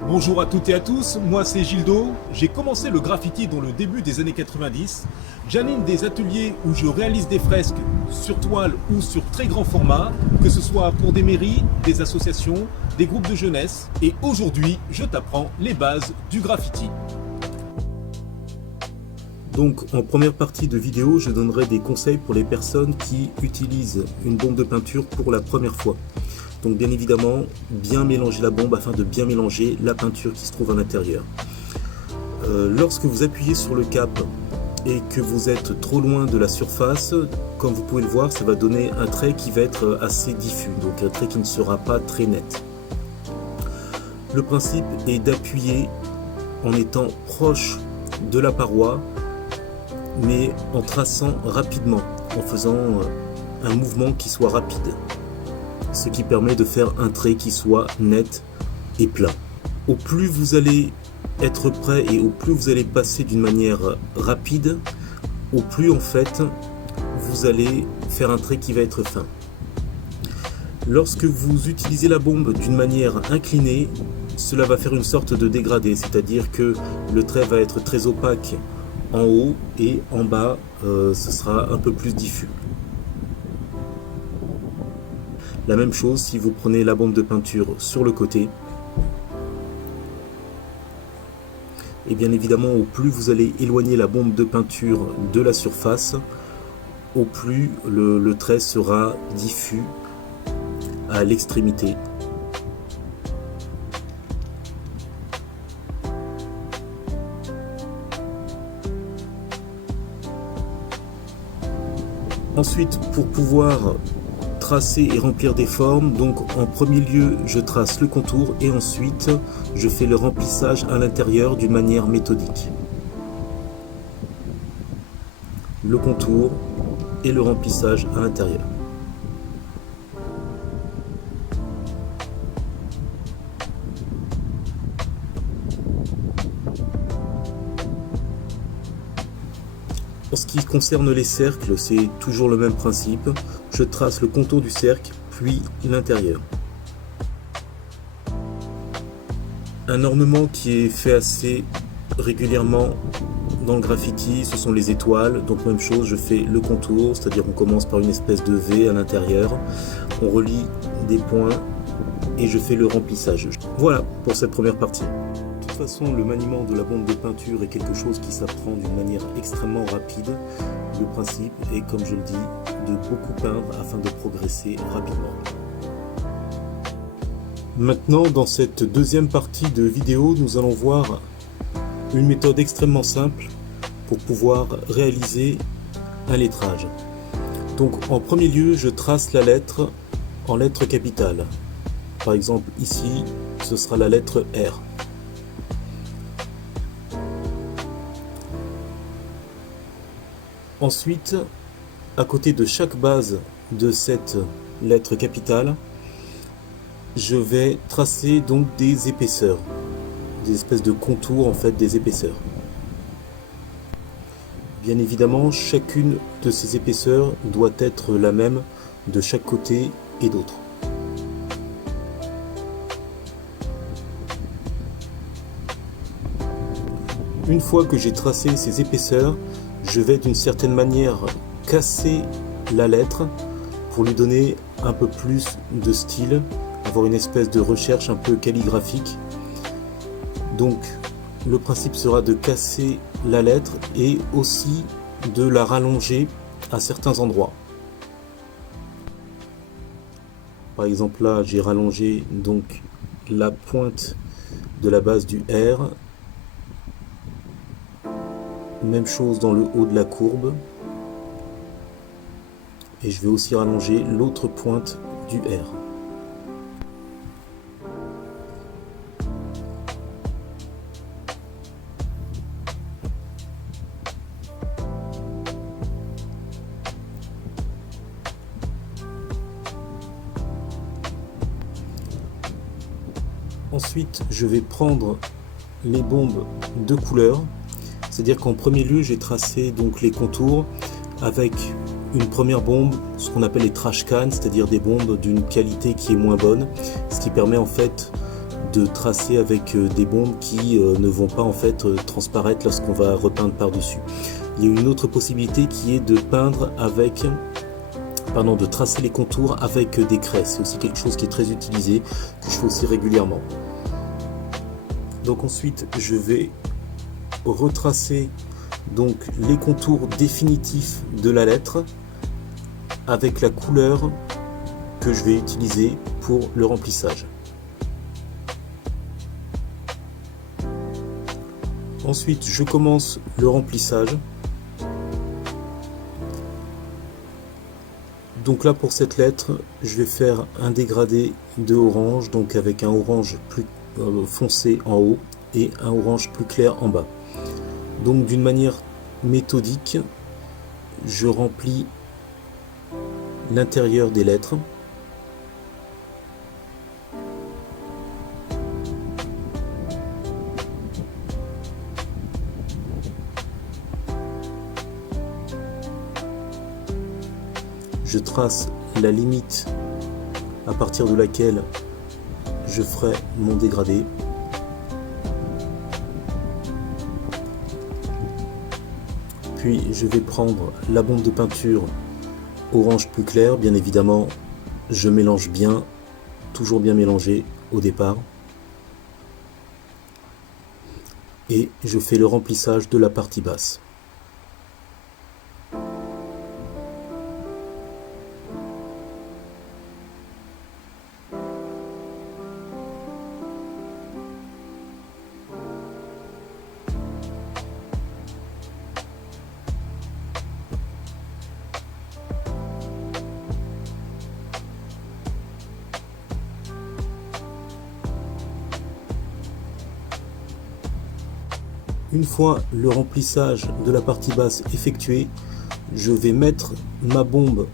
Bonjour à toutes et à tous, moi c'est Gildo. J'ai commencé le graffiti dans le début des années 90. J'anime des ateliers où je réalise des fresques sur toile ou sur très grand format, que ce soit pour des mairies, des associations, des groupes de jeunesse. Et aujourd'hui, je t'apprends les bases du graffiti. Donc en première partie de vidéo, je donnerai des conseils pour les personnes qui utilisent une bombe de peinture pour la première fois. Donc bien évidemment, bien mélanger la bombe afin de bien mélanger la peinture qui se trouve à l'intérieur. Lorsque vous appuyez sur le cap et que vous êtes trop loin de la surface, comme vous pouvez le voir, ça va donner un trait qui va être assez diffus, donc un trait qui ne sera pas très net. Le principe est d'appuyer en étant proche de la paroi, mais en traçant rapidement, en faisant un mouvement qui soit rapide, ce qui permet de faire un trait qui soit net et plat. Au plus vous allez être prêt et au plus vous allez passer d'une manière rapide, au plus en fait vous allez faire un trait qui va être fin. Lorsque vous utilisez la bombe d'une manière inclinée, cela va faire une sorte de dégradé, c'est-à-dire que le trait va être très opaque en haut et en bas ce sera un peu plus diffus. La même chose si vous prenez la bombe de peinture sur le côté. Et bien évidemment, au plus vous allez éloigner la bombe de peinture de la surface, au plus le trait sera diffus à l'extrémité. Ensuite, pour pouvoir tracer et remplir des formes, donc en premier lieu je trace le contour et ensuite je fais le remplissage à l'intérieur d'une manière méthodique. Le contour et le remplissage à l'intérieur. En ce qui concerne les cercles, c'est toujours le même principe. Je trace le contour du cercle, puis l'intérieur. Un ornement qui est fait assez régulièrement dans le graffiti, ce sont les étoiles. Donc même chose, je fais le contour, c'est-à-dire on commence par une espèce de V à l'intérieur. On relie des points et je fais le remplissage. Voilà pour cette première partie. De toute façon, le maniement de la bombe de peinture est quelque chose qui s'apprend d'une manière extrêmement rapide. Le principe est, comme je le dis, de beaucoup peindre afin de progresser rapidement. Maintenant, dans cette deuxième partie de vidéo, nous allons voir une méthode extrêmement simple pour pouvoir réaliser un lettrage. Donc, en premier lieu, je trace la lettre en lettres capitales. Par exemple, ici, ce sera la lettre R. Ensuite, à côté de chaque base de cette lettre capitale, je vais tracer donc des épaisseurs, des espèces de contours en fait des épaisseurs. Bien évidemment, chacune de ces épaisseurs doit être la même de chaque côté et d'autre. Une fois que j'ai tracé ces épaisseurs, je vais d'une certaine manière casser la lettre pour lui donner un peu plus de style, avoir une espèce de recherche un peu calligraphique. Donc le principe sera de casser la lettre et aussi de la rallonger à certains endroits. Par exemple là j'ai rallongé donc la pointe de la base du R. Même chose dans le haut de la courbe. Et je vais aussi rallonger l'autre pointe du R. Ensuite, je vais prendre les bombes de couleur. C'est-à-dire qu'en premier lieu, j'ai tracé donc les contours avec une première bombe, ce qu'on appelle les trash cans, c'est-à-dire des bombes d'une qualité qui est moins bonne, ce qui permet en fait de tracer avec des bombes qui ne vont pas en fait transparaître lorsqu'on va repeindre par-dessus. Il y a une autre possibilité qui est de peindre avec, de tracer les contours avec des craies. C'est aussi quelque chose qui est très utilisé, que je fais aussi régulièrement. Donc ensuite, je vais retracer donc les contours définitifs de la lettre avec la couleur que je vais utiliser pour le remplissage. Ensuite, je commence le remplissage. Donc là, pour cette lettre, je vais faire un dégradé de orange, donc avec un orange plus foncé en haut et un orange plus clair en bas. Donc d'une manière méthodique, je remplis l'intérieur des lettres. Je trace la limite à partir de laquelle je ferai mon dégradé. Puis je vais prendre la bombe de peinture orange plus clair. Bien évidemment, je mélange bien, toujours bien mélangé au départ. Et je fais le remplissage de la partie basse. Une fois le remplissage de la partie basse effectué, je vais mettre ma bombe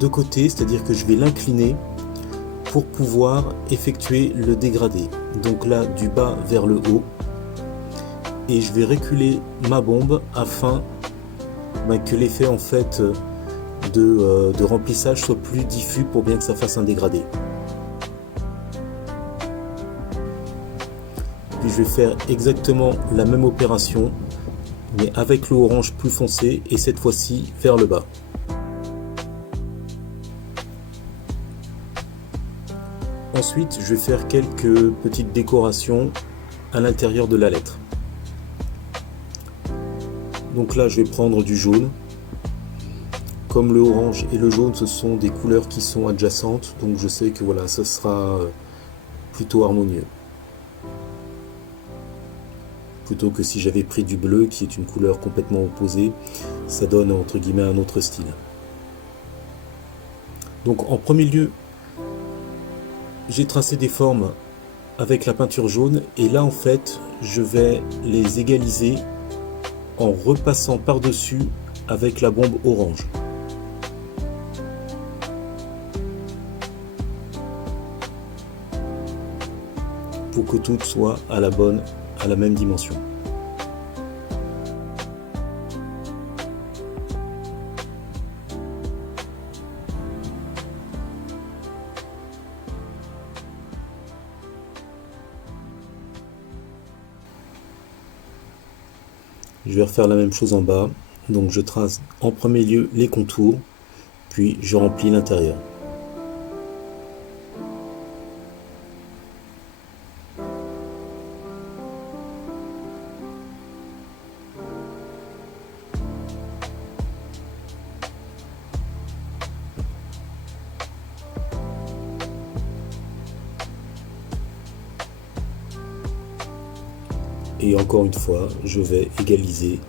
de côté, c'est-à-dire que je vais l'incliner pour pouvoir effectuer le dégradé. Donc là, du bas vers le haut. Et je vais reculer ma bombe afin que l'effet en fait de remplissage soit plus diffus pour bien que ça fasse un dégradé. Puis je vais faire exactement la même opération, mais avec le orange plus foncé et cette fois-ci vers le bas. Ensuite, je vais faire quelques petites décorations à l'intérieur de la lettre. Donc là, je vais prendre du jaune. Comme le orange et le jaune, ce sont des couleurs qui sont adjacentes, donc je sais que voilà, ça sera plutôt harmonieux. Plutôt que si j'avais pris du bleu, qui est une couleur complètement opposée, ça donne entre guillemets un autre style. Donc en premier lieu, j'ai tracé des formes avec la peinture jaune, et là en fait, je vais les égaliser en repassant par-dessus avec la bombe orange. Pour que tout soit à la même dimension. Je vais refaire la même chose en bas, donc je trace en premier lieu les contours, puis je remplis l'intérieur. Et encore une fois, je vais égaliser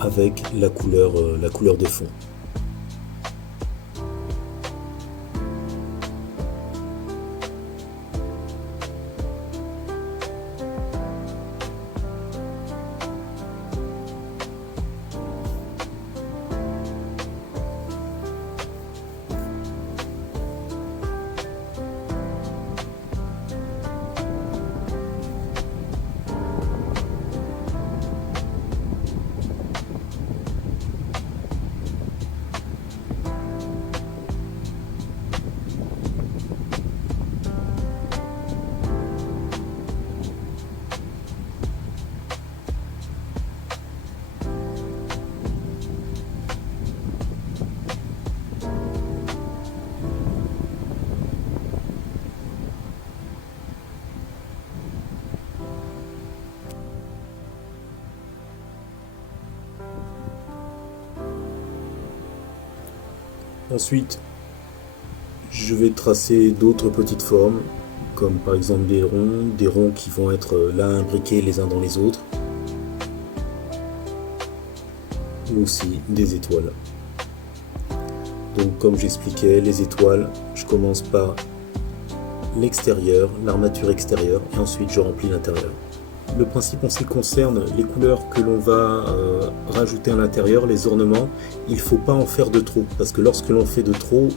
avec la couleur de fond. Ensuite, je vais tracer d'autres petites formes, comme par exemple des ronds qui vont être là imbriqués les uns dans les autres, ou aussi des étoiles. Donc comme j'expliquais, les étoiles, je commence par l'extérieur, l'armature extérieure, et ensuite je remplis l'intérieur. Le principe en ce qui concerne les couleurs que l'on va rajouter à l'intérieur, les ornements, il ne faut pas en faire de trop, parce que lorsque l'on fait de trop,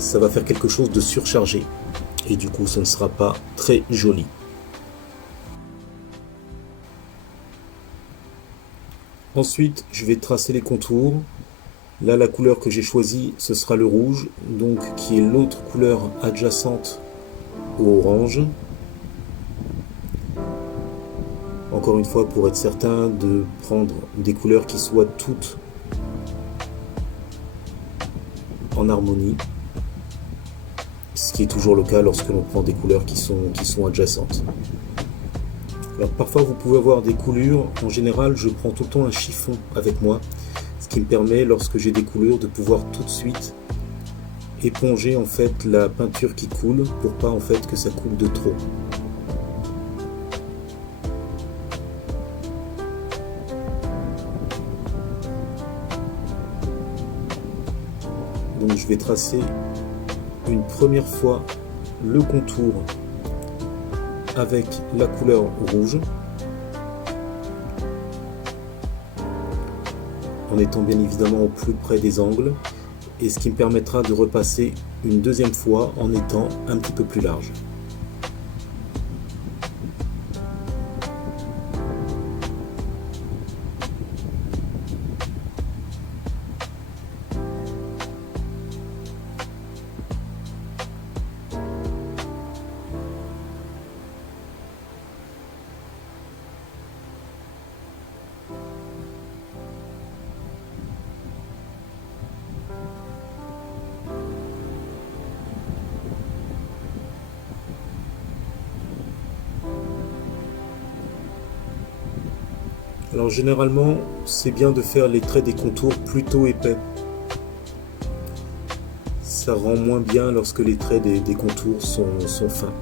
ça va faire quelque chose de surchargé, et du coup ce ne sera pas très joli. Ensuite, je vais tracer les contours. Là, la couleur que j'ai choisie, ce sera le rouge, donc qui est l'autre couleur adjacente au orange. Encore une fois, pour être certain de prendre des couleurs qui soient toutes en harmonie, ce qui est toujours le cas lorsque l'on prend des couleurs qui sont adjacentes. Alors parfois vous pouvez avoir des coulures, en général je prends tout le temps un chiffon avec moi, ce qui me permet lorsque j'ai des coulures de pouvoir tout de suite éponger en fait la peinture qui coule pour pas en fait que ça coule de trop. Donc je vais tracer une première fois le contour avec la couleur rouge, en étant bien évidemment au plus près des angles, et ce qui me permettra de repasser une deuxième fois en étant un petit peu plus large. Alors généralement, c'est bien de faire les traits des contours plutôt épais. Ça rend moins bien lorsque les traits des contours sont fins.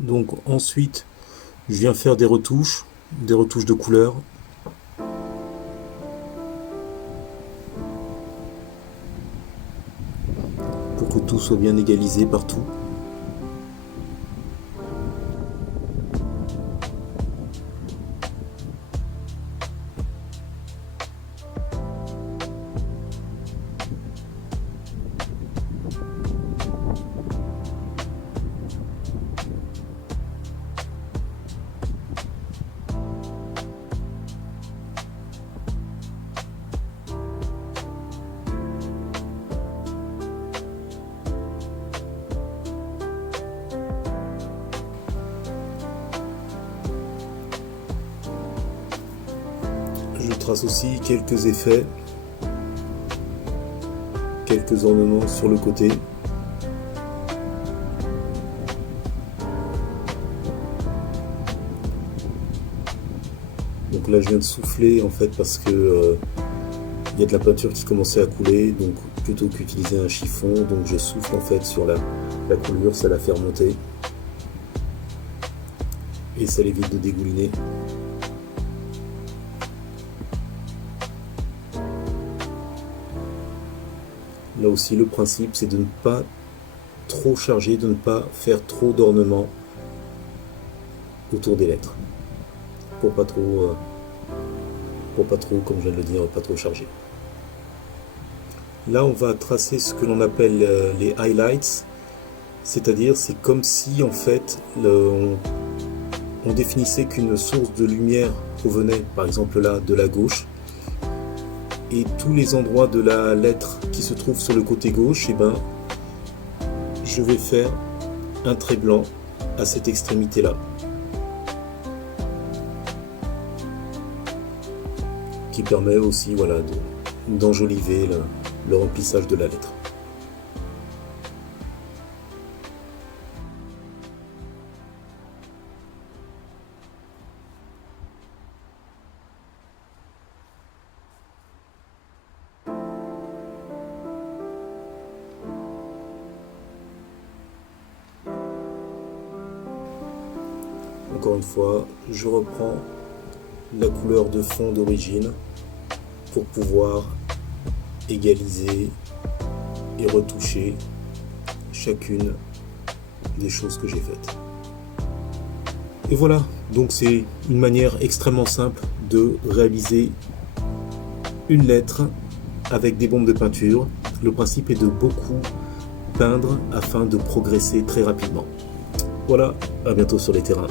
Donc ensuite, je viens faire des retouches de couleur. Pour que tout soit bien égalisé partout. Je trace aussi quelques effets, quelques ornements sur le côté. Donc là je viens de souffler en fait parce que il y a de la peinture qui commençait à couler, donc plutôt qu'utiliser un chiffon, donc je souffle en fait sur la coulure, ça la fait remonter et ça l'évite de dégouliner. Là aussi le principe c'est de ne pas trop charger, de ne pas faire trop d'ornements autour des lettres pour pas trop, comme je viens de le dire, pas trop charger. Là on va tracer ce que l'on appelle les highlights, c'est-à-dire c'est comme si en fait on définissait qu'une source de lumière provenait par exemple là de la gauche, et tous les endroits de la lettre qui se trouvent sur le côté gauche, je vais faire un trait blanc à cette extrémité là. qui permet aussi voilà, d'enjoliver le remplissage de la lettre. Encore une fois, je reprends la couleur de fond d'origine pour pouvoir égaliser et retoucher chacune des choses que j'ai faites. Et voilà, donc c'est une manière extrêmement simple de réaliser une lettre avec des bombes de peinture. Le principe est de beaucoup peindre afin de progresser très rapidement. Voilà, à bientôt sur les terrains.